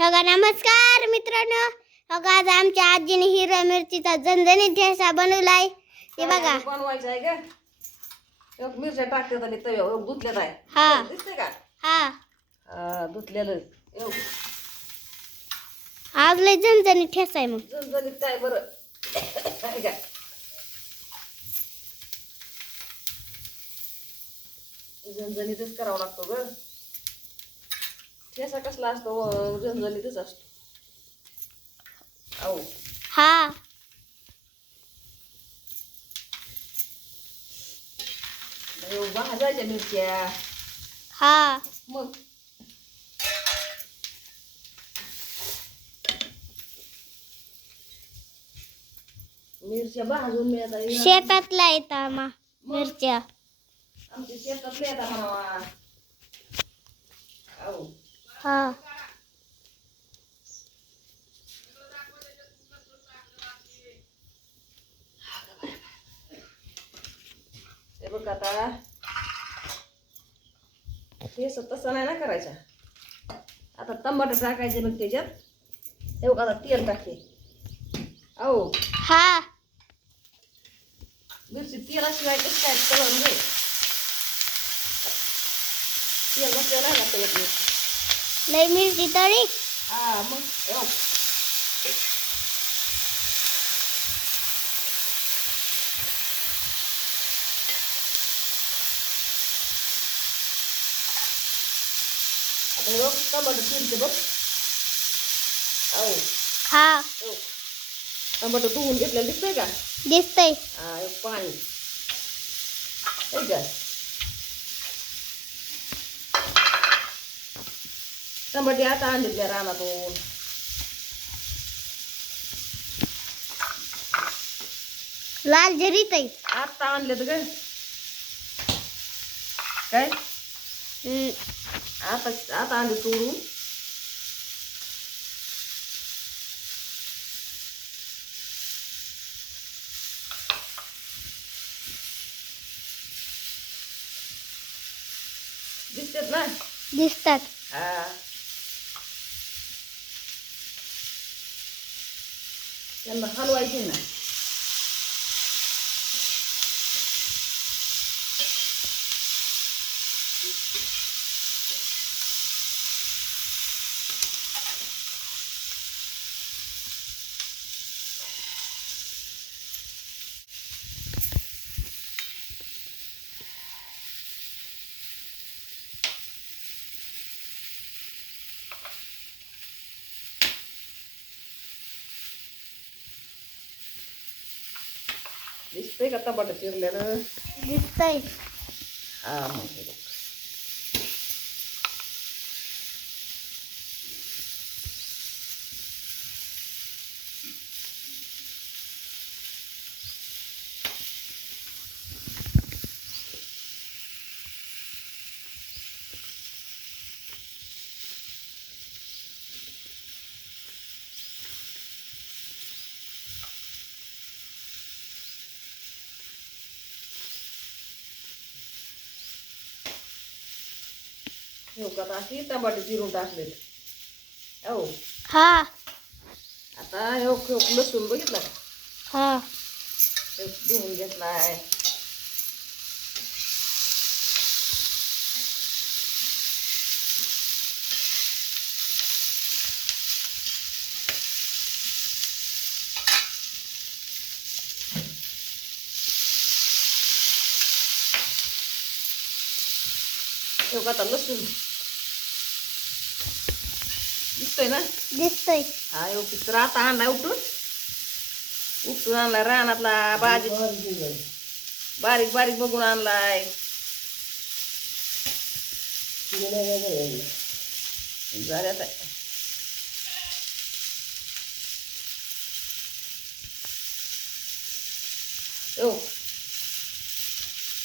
बघा नमस्कार मित्रांनो. बघा आज आमच्या आजीने हिरव्या मिरचीचा झणझणीत ठेसा बनवलाय. ते बघा. बनवायचं आहे का एक मिरच्या टाकतात आणि तव्यावर एक धुतल्यात आहे. हा. दिसतंय का? हा. हा, धुतलेलं एवढं. आज लय झणझणीत ठेसा आहे मग. झणझणीत काय बरं? आहे का झणझणीतच करावं लागतो ग. ठेसा कसला असतो झणझणीतच असतो. अहो हा. भाजायच्या मिरच्या. हा. मग? मिरच्या भाजून मिळतात शेतातला येता मा मिरच्या. आमच्या शेतातले येतात म्हणावा अहो हा. हे बघ आता. ठेस तसं नाही ना करायचा. आता टमाटर टाकायचे मग त्याच्यात. हे बघ आता तेल टाकते. अहो. हा. मिरची तेलाशिवाय कसं काय कलर रे तेल आहे ना तळत मिरची. लय मिरची तळी हा मग हे बघ. आता हे बघ टमाटर चिरते बघ अहो हा हो. टमाटर धुवून घेतलेलं दिसतंय का दिसतंय हा हे पाणी हे का टमाटे आता आणले रानातून लाल जरीत आहे आता आणले तर काय काय हम्म. आता आता आणले तोडून दिसतात ना दिसतात हा त्यांना हलवायचे ना दिसतंय का टमाटर चिरलेलं दिसतंय हा मग हे बघ. हे बघ आता अशी टमाटे चिरून टाकले हो हा आता हे बघ, हे बघ, लसूण बघितलं का? हा हे धुवून घेतलाय हे बघ आता लसूण दिसतोय ना? दिसतोय. हा येऊ आता आणलाय उठून. उठून आणलाय रानातला भाजी बारीक बारीक बघून. आणलाय.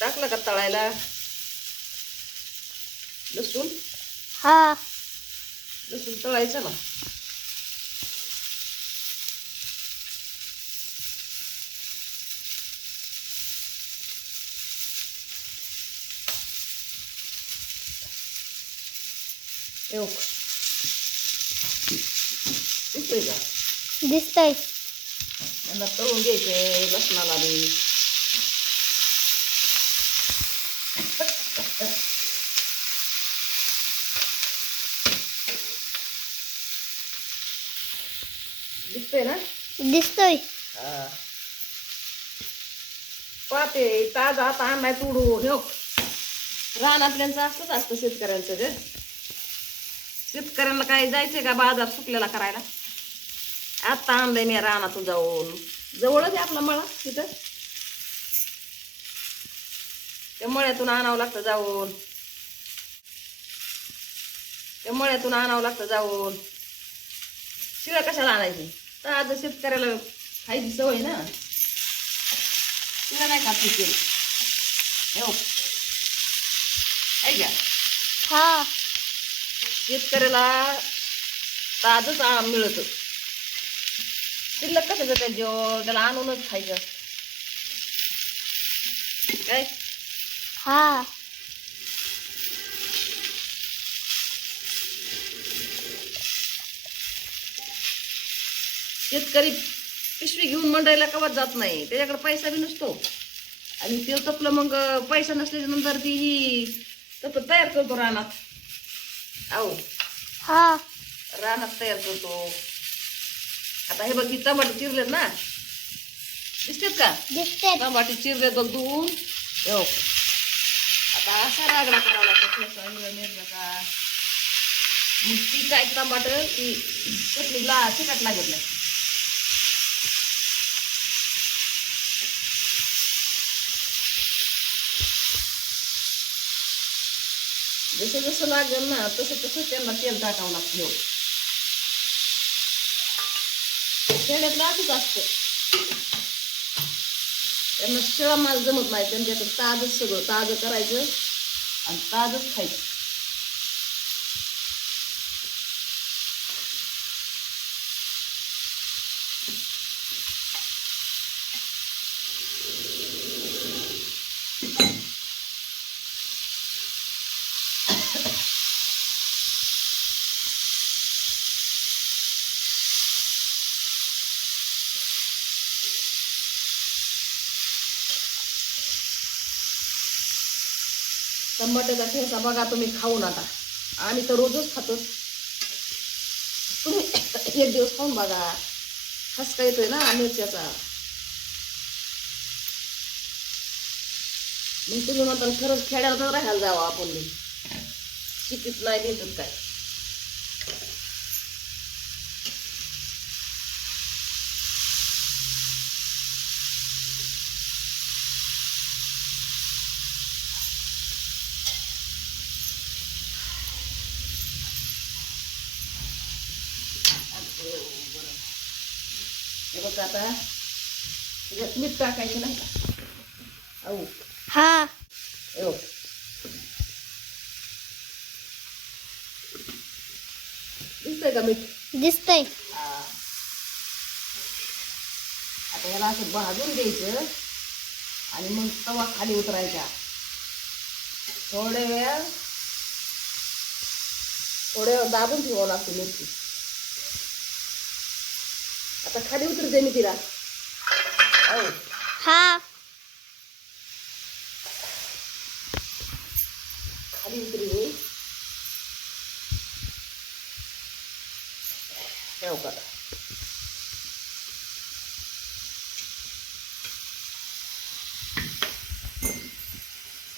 टाकलं का तळायला? लसूण? हा. लसूण तळायचं ना येऊ दिसतोय का दिसतंय यांना तळून घ्यायचंय लसणाला बी दिसतोय ना? दिसतोय. पाहते ताजा आता आणलाय तोडून हो रानातल्यांचं असंच असतं शेतकऱ्यांचं ग. शेतकऱ्यांना काय जायचंय का बाजार सुकलेला करायला? आता आणलंय मी रानातून जाऊन जवळच आहे आपला मळा तिथं. त्या मळ्यातून आणावं लागतं जाऊन. त्या मळ्यातून आणावं लागतं जाऊन. शिळं कशाला आणायची? ताजं शेतकऱ्याला खायची सवय ना. तिला नाही खात तेल हो ऐका हा. शेतकऱ्याला ताजंच मिळतं. शिल्लक कसं त्या जेव? त्याला आणूनच खायचं. काय? हा. शेतकरी पिशवी घेऊन मंडईला कवत जात नाही. त्याच्याकडे पैसा बी नसतो. आणि ते तपलं मग पैसा नसल्याच्या नंतर ती ही तपलं तयार करतो रानात. आहो. हा. रानात तयार करतो. आता हे बघ ही टमाटे चिरलेत ना? दिसतेत का? दिसते टमाटे चिरले बघ धुवून हो आता असा रागडा करावा लागतो मिरच्याचा मग ती काय टमाट ती कसली ला चिकट लागत नाही जसं जसं लागेल ना तसं तसं त्यांना तेल टाकावं लागतं. हो. खेड्यातलं असंच असतं. त्यांना शिळा माल जमत नाही त्यांच्याकडे ताजच सगळं ताजं करायचं आणि ताजच खायचं. टमाट्याचा ठेसा बघा तुम्ही खाऊन आता. आम्ही तर रोजच खातो. तुम्ही एक दिवस खाऊन बघा. खसका येतोय ना मिरच्याचा. मग तुम्ही म्हणता खरंच खेड्याला राहायला जावं आपण. बी. कितीच नाही भेटत काय. बघ आता त्याच्यात मीठ टाकायचं नाही का? अहो हा. हे. दिसतंय का मीठ? दिसतंय. आता ह्याला असं भाजून द्यायचं आणि मग तवा खाली उतरायचा. थोड्या वेळ थोड्या वेळ दाबून ठेवावं लागतं मिरची. आता खाली उतरते मी तिला. हा. खाली उतरली ठेव का.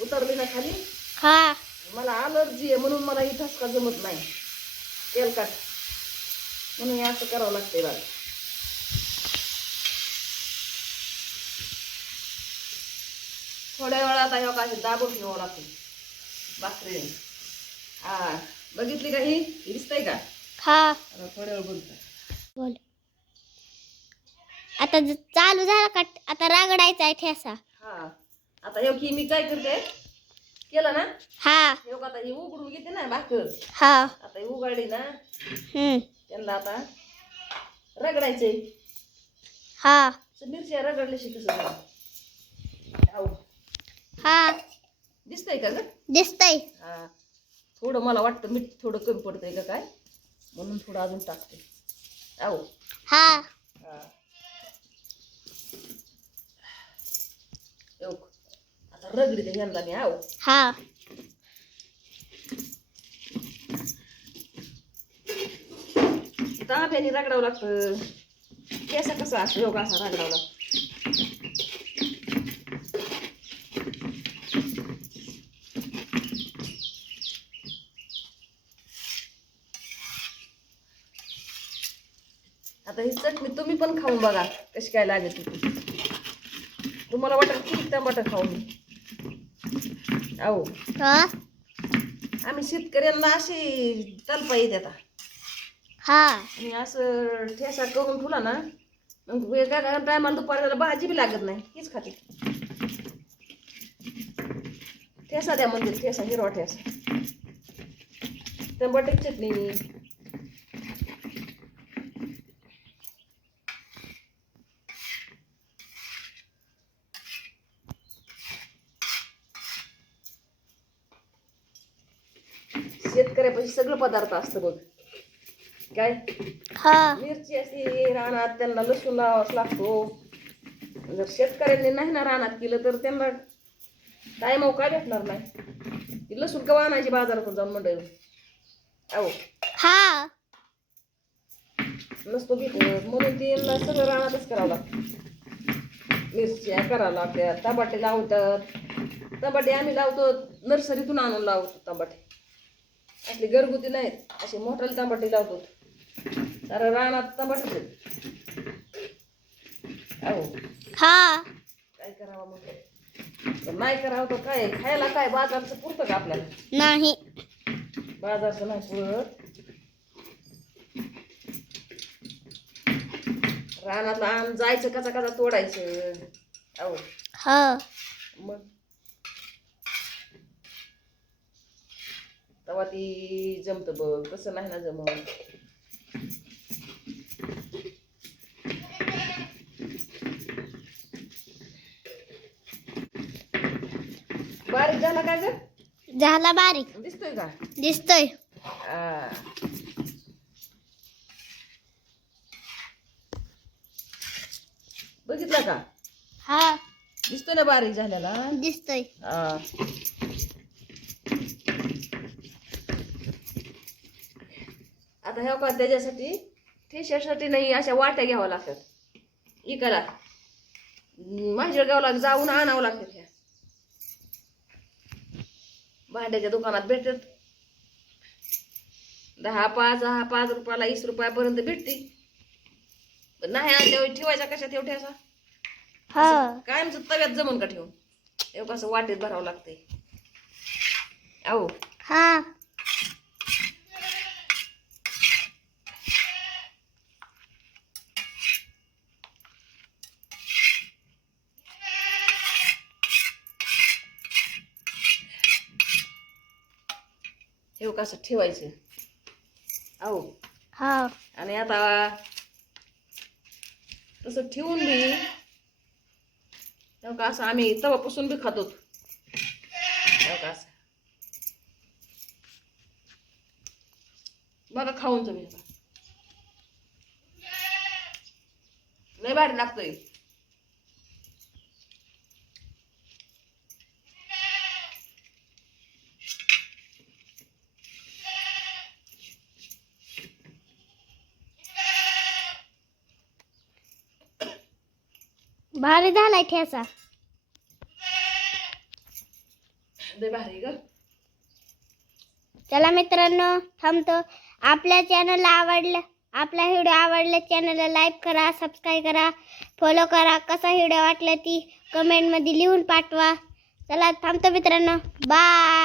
उतरली ना खाली? हा. मला अलर्जी आहे म्हणून मला ही ठसका जमत नाही. तेलकट म्हणून हे असं करावं लागतंय बघा. थोड्या वेळात हे का दाबून ठेवावं लागते. भाकरी हा बघितली का ही? ही दिसतंय का? हा. थोड्या वेळ बोलतो बोल. आता चालू झाला का? आता रागडायचा आहे ठेसा. हा. आता हे की मी काय करते? केलं ना? हा. हे आता ही उघडून घेते ना भाकर. हा. आता ही उघडली ना त्यांना आता रगडायचे हा. मिरच्या रगडल्याशी कसं झालं? हा. दिसतंय का ग? दिसतंय. हा. थोडं मला वाटतं मीठ थोडं कमी पडतंय का काय? म्हणून थोडं अजून टाकते. आहो. हा. हा. येऊ. आता रगडी ते ह्यांना मी आहो. हा. तांब्याने रगडावं लागतं. केसा कसा असतो? योग असा रगडावं लागतं. आता ही चटणी तुम्ही पण खाऊन बघा कशी काय लागत तुम्हाला वाटत किती टमाटर खाऊन अहो आम्ही शेतकऱ्यांना अशी तलपाई देता. हा. आणि असं ठेसा करून ठेवला ना मग वेगळ्या टायमाला दुपारला भाजी बी लागत नाही हीच खाते. ठेसा द्या म्हणजे ठेसा हिरवा ठेसा. टमाटे चटणी. शेतकऱ्यापाशी सगळं पदार्थ असतं बघ. काय? हा. मिरची असते रानात त्यांना लसूण लावावाच लागतो. जर शेतकऱ्यांनी नाही ना रानात केलं तर त्यांना टायमाव काय भेटणार नाही? ती लसूण कवा आणायची बाजारातून जाऊन मंडळी अहो हा. नसतो भेटत म्हणून ती यांना सगळं रानातच करावं लागतं. मिरच्या करावं लागतात टमाटे लावतात. टमाटे आम्ही लावतो नर्सरीतून आणून लावतो टमाटे असले घरगुती नाहीत असे मोठाले टमाटे लावतो. कारण रानात टमाटेच आहेत. अहो हा. काय करावं मग? पण नाही करावं तर काय? खायला काय? बाजारचं पुरतं का आपल्याला? नाही. बाजारचं नाही पुरत. रानात आण जायचं कचा कचा तोडायचं. अहो हा. मग? तेव्हा ती जमत बघ तसं नाही ना जमत. बारीक झाला काय ग? झाला बारीक. दिसतोय का? दिसतोय. आ. बघितलं का? हा. दिसतोय ना बारीक झालेला? दिसतोय. आ. आता ह्या का त्याच्यासाठी ठेशासाठी नाही अशा वाट्या घ्याव्या लागतात. इकाला माझ्या गावाला जाऊन आणावं लागतात ह्या. भांड्याच्या दुकानात भेटत दहा पाच दहा पाच रुपयाला वीस रुपयापर्यंत भेटते. पण नाही आणल्यावर ठेवायचा कशा ठेव ठेवायचा हा. कायमचं तव्यात जमून का ठेवून? एवढं कसं वाटेत भरावं लागतंय. अहो हा. कसं ठेवायचं. अहो हा. आणि आता तसं ठेवून बी का असं आम्ही तवा पुसून बी खातो. का असं. बघा खाऊन तुम्ही. लय भारी लागतोय. भारी झालाय लय भारी ग. चला मित्रांनो थांबतो. आपल्या चॅनलला आवडलं आपला व्हिडिओ आवडला चॅनलला लाईक करा सबस्क्राईब करा फॉलो करा. कसा व्हिडिओ वाटला ती कमेंटमध्ये लिहून पाठवा. चला थांबतो मित्रांनो. बाय